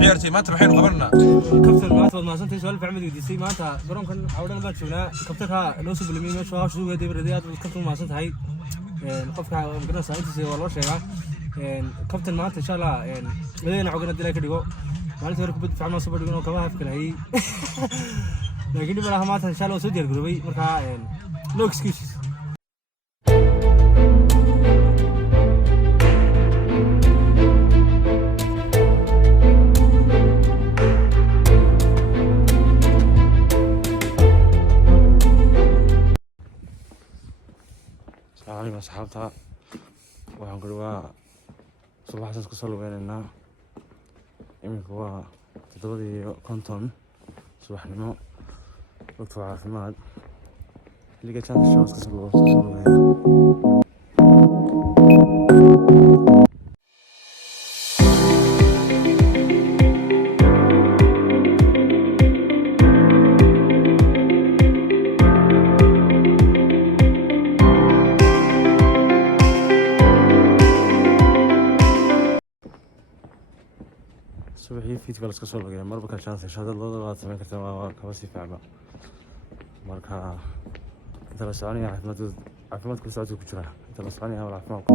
عيرتي ما تروحين خبرنا كابتن ما تفضل ما سنتي سؤال في عمل دي سي ما انت قرون كان عودنا بعد شونا كابتنها لو سب لمين شو شو دي برديات كابتن ما سنت هاي قفكا قدنا ساعتي والله شيغا كابتن ما ان شاء الله بدينا عقنا دي كدغو مالتي hore kubad fiican soo badhigo kaba hafkanahay laakiin dibaraha maanta insha Allah soo diyaar garoobay marka no excuses علي أصحابها waxaan kuli waa subaxdaas ku soo lugeynaa imika waa 7:50 subaxnimo waqti caafimaad xilliga chance shows ka soo lugeynaa subaxii fiidka la iska soo lagay marba ka chance shada loo wada sameyn kartaa waa kaba si fiicba marka inta la soconaya caafimaadku socodku ku jira inta la soconaya caafimaadku